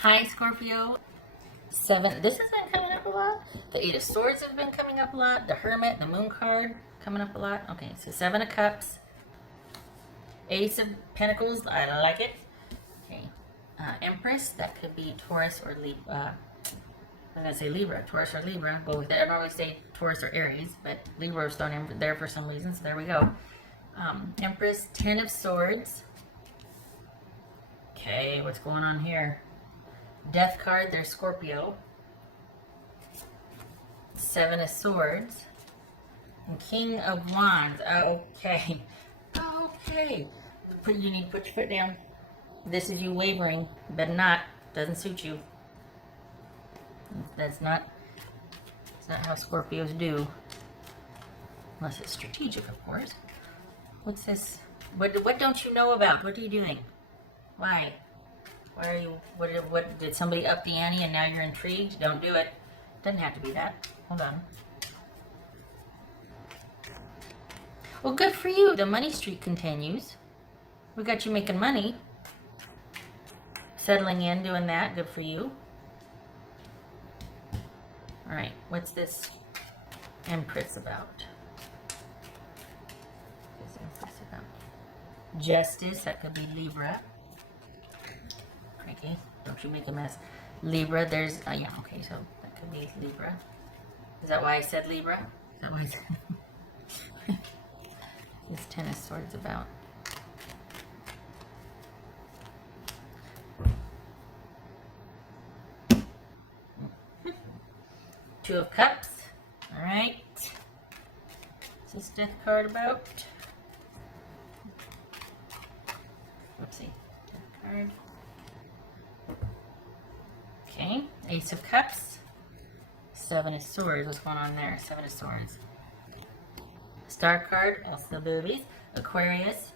Hi, Scorpio. This has been coming up a lot. The Eight of Swords have been coming up a lot. The Hermit, the Moon card, coming up a lot. Okay, so Seven of Cups. Ace of Pentacles, I like it. Okay. Empress, that could be Taurus or Libra. I was going to say Libra, Taurus or Libra. Both. I don't normally say Taurus or Aries, but Libra was thrown in there for some reason, so there we go. Empress, Ten of Swords. Okay, what's going on here? Death card, there's Scorpio. Seven of Swords. And King of Wands. Okay. Okay. You need to put your foot down. This is you wavering. Better not. Doesn't suit you. That's not how Scorpios do. Unless it's strategic, of course. What's this? What don't you know about? What are you doing? Why? Why are you, what, did somebody up the ante and now you're intrigued? Don't do it. Doesn't have to be that. Hold on. Well, good for you. The money streak continues. We got you making money. Settling in, doing that. Good for you. All right. What's this Empress about? What's this Empress about? Justice. That could be Libra. Okay, don't you make a mess. Libra, there's, yeah, okay, so that could be Libra. Is that why I said Libra? Is that why I said this Ten of Swords about? Two of Cups. All right. What's this Death card about? Oopsie. Death card. Okay, Ace of Cups, Seven of Swords. What's going on there? Seven of Swords. Star card, also boobies. Aquarius.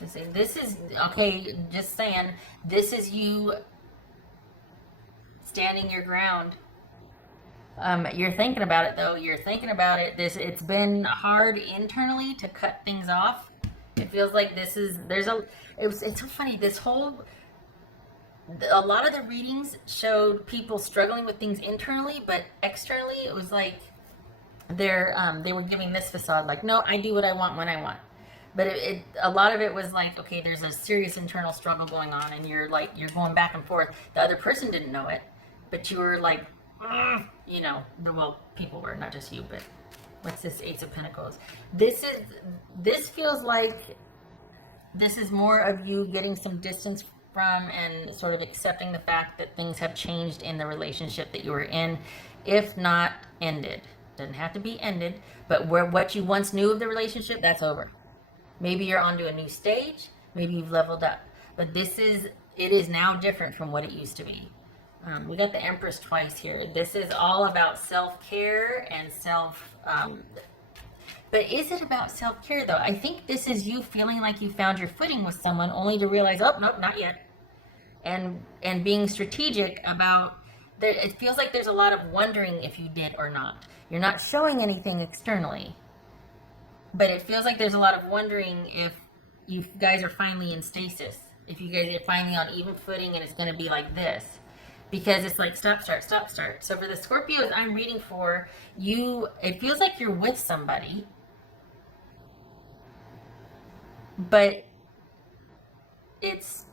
This is, okay, just saying, this is you standing your ground. You're thinking about it, though. You're thinking about it. It's been hard internally to cut things off. It feels like it's so funny. A lot of the readings showed people struggling with things internally, but externally it was like they were giving this facade, like, no, I do what I want when I want. But a lot of it was like, okay, there's a serious internal struggle going on, and you're going back and forth. The other person didn't know it, but you were like, you know, people were, not just you, but. What's this Ace of Pentacles? This feels like this is more of you getting some distance from and sort of accepting the fact that things have changed in the relationship that you were in, if not ended. Doesn't have to be ended, but what you once knew of the relationship, that's over. Maybe you're onto a new stage, maybe you've leveled up, but it is now different from what it used to be. We got the Empress twice here. This is all about self-care and but is it about self-care, though? I think this is you feeling like you found your footing with someone, only to realize, oh, nope, not yet. And being strategic about, it feels like there's a lot of wondering if you did or not. You're not showing anything externally, but it feels like there's a lot of wondering if you guys are finally in stasis, if you guys are finally on even footing and it's going to be like this. Because it's like stop, start, stop, start. So for the Scorpios I'm reading for, it feels like you're with somebody, but it's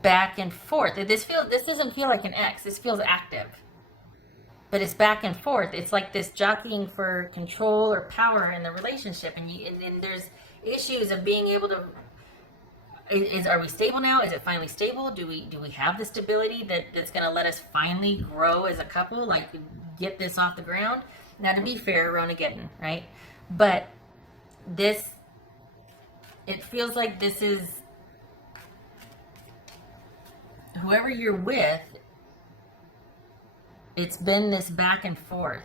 back and forth. This doesn't feel like an X. This feels active, but it's back and forth. It's like this jockeying for control or power in the relationship, and then there's issues of being able to. Are we stable now? Is it finally stable? Do we have the stability that's going to let us finally grow as a couple, like get this off the ground? Now, to be fair, Ronageddon, right? But it feels like this is whoever you're with. It's been this back and forth,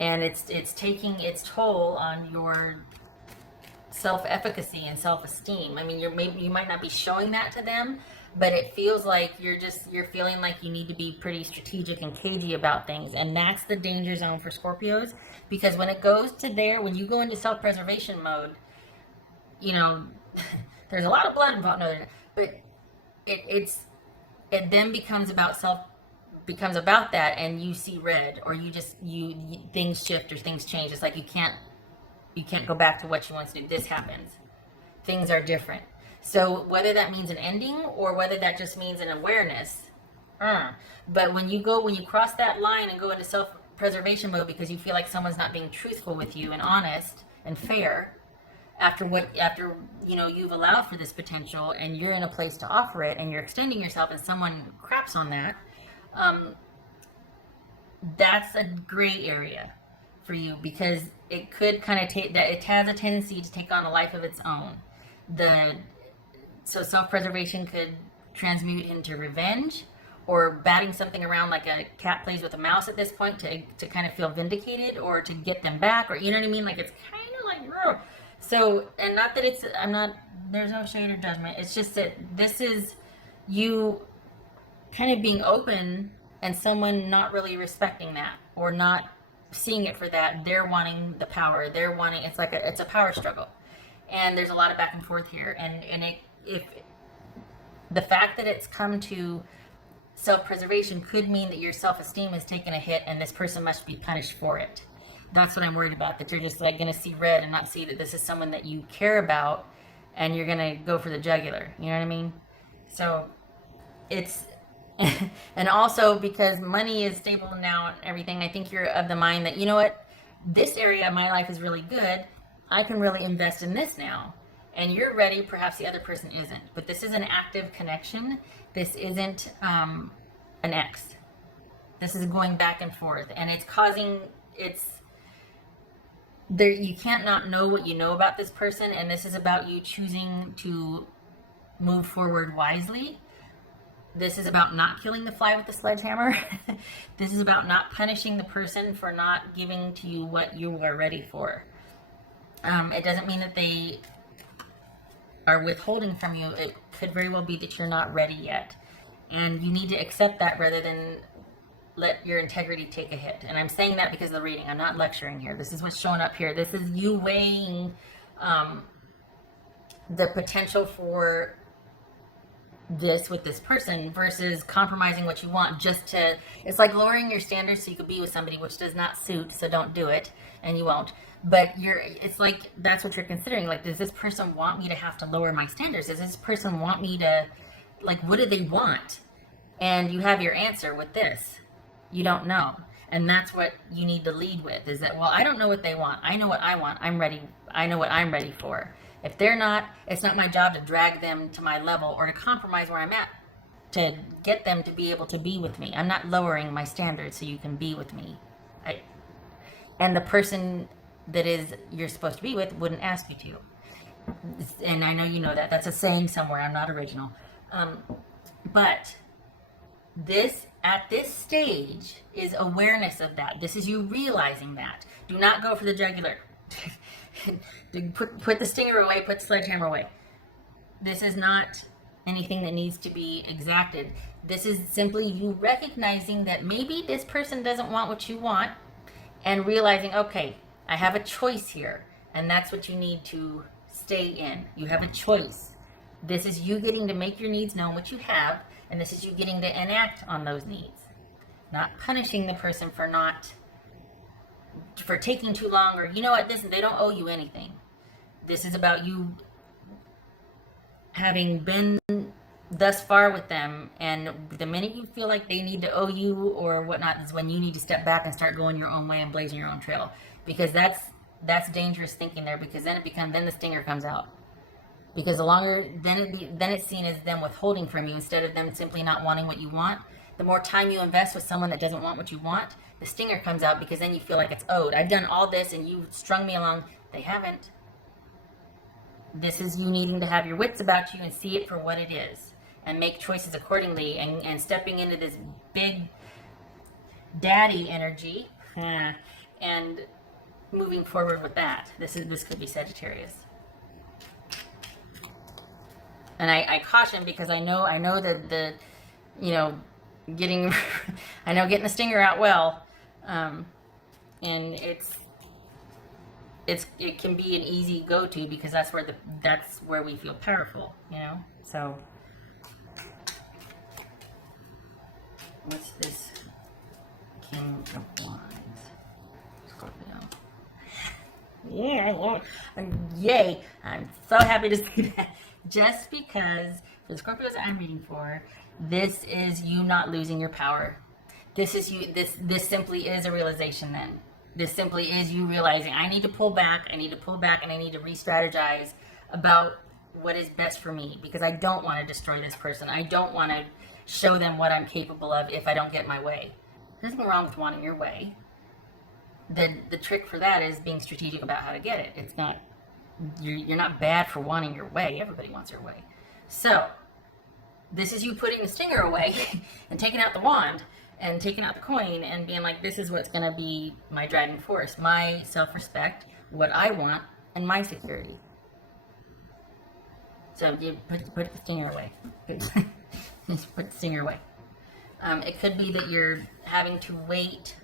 and it's taking its toll on your self-efficacy and self-esteem. I mean, you might not be showing that to them, but it feels like you're feeling like you need to be pretty strategic and cagey about things, and that's the danger zone for Scorpios, because when it goes to when you go into self-preservation mode, you know, there's a lot of blood involved. No, but it then becomes about that, and you see red, or you things shift or things change. It's like you can't go back to what you once knew. This happens. Things are different. So whether that means an ending or whether that just means an awareness, but when you cross that line and go into self-preservation mode because you feel like someone's not being truthful with you and honest and fair, after you've allowed for this potential and you're in a place to offer it and you're extending yourself and someone craps on that, that's a gray area for you, because it could kind of take that, it has a tendency to take on a life of its own. So self-preservation could transmute into revenge, or batting something around like a cat plays with a mouse at this point to kind of feel vindicated or to get them back, or you know what I mean? Like it's kind of like, ugh. So, and not that there's no shade or judgment. It's just that this is you kind of being open and someone not really respecting that or not seeing it for that. They're wanting the power. It's a power struggle. And there's a lot of back and forth here. If the fact that it's come to self-preservation could mean that your self-esteem has taken a hit and this person must be punished for it. That's what I'm worried about, that you're just like going to see red and not see that this is someone that you care about, and you're going to go for the jugular. You know what I mean? So it's, and also because money is stable now and everything, I think you're of the mind that, you know what, this area of my life is really good. I can really invest in this now. And you're ready, perhaps the other person isn't. But this is an active connection. This isn't an X. This is going back and forth. And you can't not know what you know about this person, and this is about you choosing to move forward wisely. This is about not killing the fly with the sledgehammer. This is about not punishing the person for not giving to you what you are ready for. It doesn't mean that they are withholding from you. It could very well be that you're not ready yet, and you need to accept that rather than let your integrity take a hit. And I'm saying that because of the reading. I'm not lecturing here. This is what's showing up here. This is you weighing the potential for this with this person versus compromising what you want it's like lowering your standards so you could be with somebody, which does not suit, so don't do it, and you won't. But it's like, that's what you're considering. Like, does this person want me to have to lower my standards? Does this person want me to, like, what do they want? And you have your answer with this. You don't know. And that's what you need to lead with, is that, well, I don't know what they want. I know what I want. I'm ready. I know what I'm ready for. If they're not, it's not my job to drag them to my level or to compromise where I'm at to get them to be able to be with me. I'm not lowering my standards so you can be with me. And the person that you're supposed to be with wouldn't ask you to. And I know you know that. That's a saying somewhere. I'm not original. But at this stage is awareness of that. This is you realizing that. Do not go for the jugular. Put the stinger away, put the sledgehammer away. This is not anything that needs to be exacted. This is simply you recognizing that maybe this person doesn't want what you want, and realizing, okay, I have a choice here, and that's what you need to stay in. You have a choice. This is you getting to make your needs known, what you have, and this is you getting to enact on those needs. Not punishing the person for taking too long, or you know what, they don't owe you anything. This is about you having been thus far with them, and the minute you feel like they need to owe you or whatnot is when you need to step back and start going your own way and blazing your own trail, because that's dangerous thinking there, because then the stinger comes out, because the longer then it's seen as them withholding from you instead of them simply not wanting what you want. The more time you invest with someone that doesn't want what you want, the stinger comes out, because then you feel like it's owed. I've done all this and you've strung me along. They haven't. This is you needing to have your wits about you and see it for what it is and make choices accordingly, and stepping into this big daddy energy and moving forward with that. This could be Sagittarius. And I caution, because I know that getting getting the stinger out well, and it can be an easy go-to because that's where we feel powerful, you know. So what's this King of Wands, Scorpio? Yeah, yay! I'm so happy to see that. Just because for the Scorpios I'm reading for, this is you not losing your power. This is you. This simply is a realization. Then this simply is you realizing I need to pull back. I need to pull back, and I need to re-strategize about what is best for me because I don't want to destroy this person. I don't want to show them what I'm capable of if I don't get my way. There's nothing wrong with wanting your way. The trick for that is being strategic about how to get it. It's not you're not bad for wanting your way. Everybody wants their way. So this is you putting the stinger away and taking out the wand and taking out the coin and being like, this is what's going to be my driving force, my self-respect, what I want, and my security. So you put the stinger away. Just put the stinger away. It could be that you're having to wait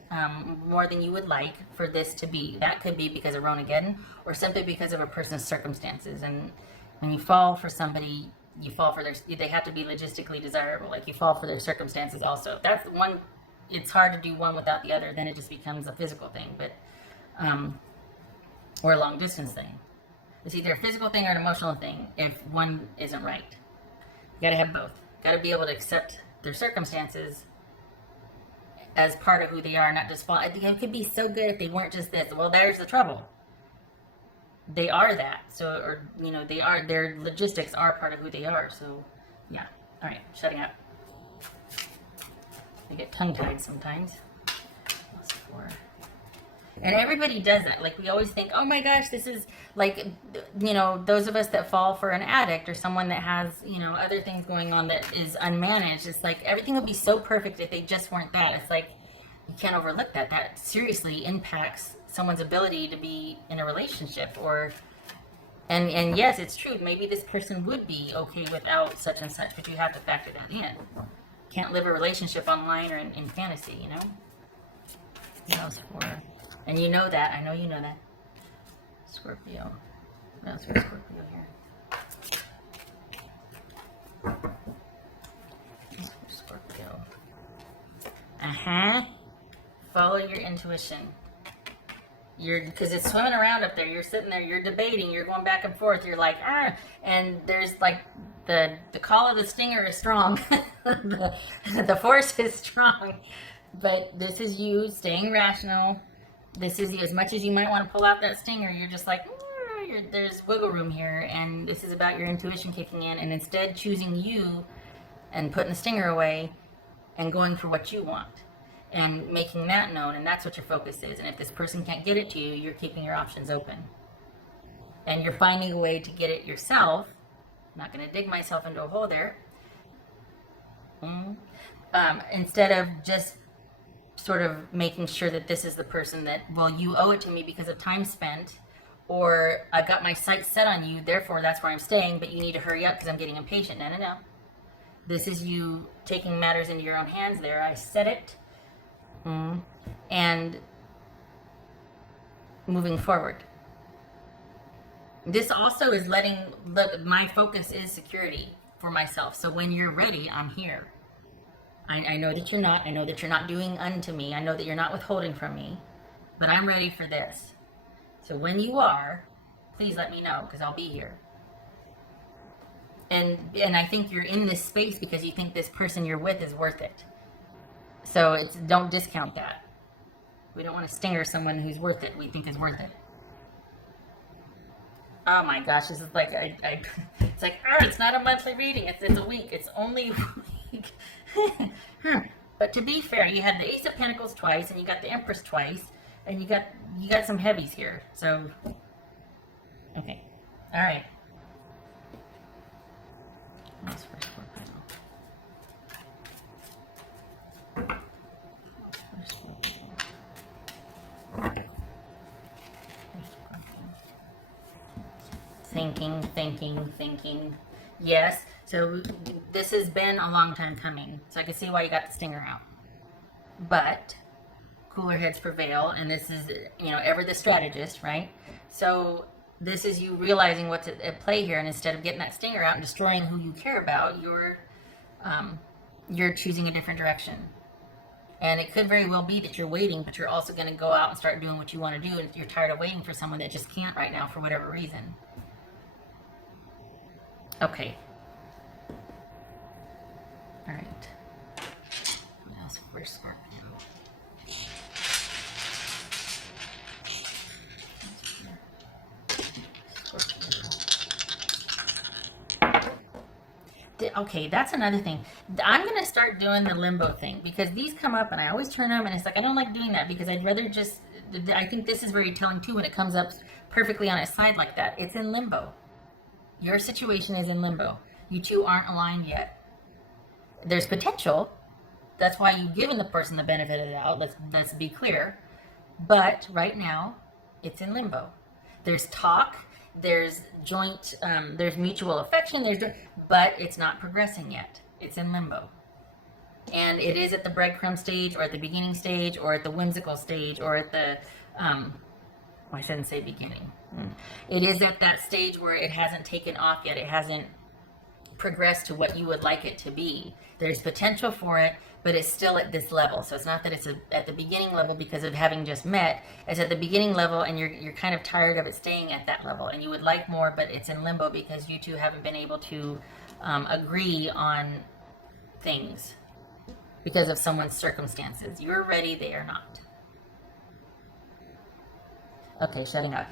more than you would like for this to be. That could be because of Ronageddon or simply because of a person's circumstances. And when you fall for somebody, you fall for they have to be logistically desirable. Like you fall for their circumstances also. That's one, it's hard to do one without the other. Then it just becomes a physical thing, but, or a long distance thing. It's either a physical thing or an emotional thing if one isn't right. You gotta have both. Gotta be able to accept their circumstances as part of who they are, not just fall. I think it could be so good if they weren't just this. Well, there's the trouble. They are that. So, or, you know, their logistics are part of who they are. So, yeah. All right, shutting up. I get tongue-tied sometimes. And everybody does that. Like, we always think, oh my gosh, this is like, you know, those of us that fall for an addict or someone that has, you know, other things going on that is unmanaged. It's like everything would be so perfect if they just weren't that. It's like, you can't overlook that. That seriously impacts someone's ability to be in a relationship or, and yes, it's true. Maybe this person would be okay without such and such, but you have to factor that in. Can't live a relationship online or in fantasy, you know? What else for? And you know that. I know you know that. Scorpio. What else for Scorpio here? Scorpio. Follow your intuition. Because it's swimming around up there. You're sitting there. You're debating. You're going back and forth. You're like, and there's like the call of the stinger is strong. the force is strong. But this is you staying rational. This is as much as you might want to pull out that stinger, you're just like, there's wiggle room here, and this is about your intuition kicking in, and instead choosing you and putting the stinger away and going for what you want and making that known, and that's what your focus is. And if this person can't get it to you, you're keeping your options open. And you're finding a way to get it yourself. I'm not going to dig myself into a hole there. Instead of just sort of making sure that this is the person that, well, you owe it to me because of time spent, or I've got my sights set on you, therefore that's where I'm staying, but you need to hurry up because I'm getting impatient. No. This is you taking matters into your own hands there. I said it. And moving forward. This also is my focus is security for myself. So when you're ready, I'm here. I know that you're not. I know that you're not doing unto me. I know that you're not withholding from me. But I'm ready for this. So when you are, please let me know because I'll be here. And I think you're in this space because you think this person you're with is worth it. So don't discount that. We don't want to stinger someone who's worth it. We think is worth it. Oh my gosh, this is like it's like it's not a monthly reading. It's a week. It's only a week. But to be fair, you had the Ace of Pentacles twice, and you got the Empress twice, and you got some heavies here. So okay, all right. What's for Scorpio? Thinking. Yes. So this has been a long time coming. So I can see why you got the stinger out. But cooler heads prevail, and this is, ever the strategist, right? So this is you realizing what's at play here, and instead of getting that stinger out and destroying who you care about, you're choosing a different direction. And it could very well be that you're waiting, but you're also going to go out and start doing what you want to do, and you're tired of waiting for someone that just can't right now for whatever reason. Okay. All right. What else for Scorpio? Okay, that's another thing. I'm going to start doing the limbo thing because these come up and I always turn them and it's like I don't like doing that because I'd rather just, I think this is very telling too when it comes up perfectly on its side like that. It's in limbo. Your situation is in limbo. You two aren't aligned yet. There's potential. That's why you've given the person the benefit of the doubt. Let's be clear. But right now, it's in limbo. There's talk. There's joint. There's mutual affection. But it's not progressing yet. It's in limbo. And it is at the breadcrumb stage, or at the beginning stage, or at the whimsical stage, or at the I shouldn't say beginning. It is at that stage where it hasn't taken off yet. It hasn't progressed to what you would like it to be. There's potential for it, but it's still at this level. So it's not that it's at the beginning level because of having just met. It's at the beginning level, and you're kind of tired of it staying at that level, and you would like more, but it's in limbo because you two haven't been able to agree on things because of someone's circumstances. You're ready, they are not. Okay, shutting up.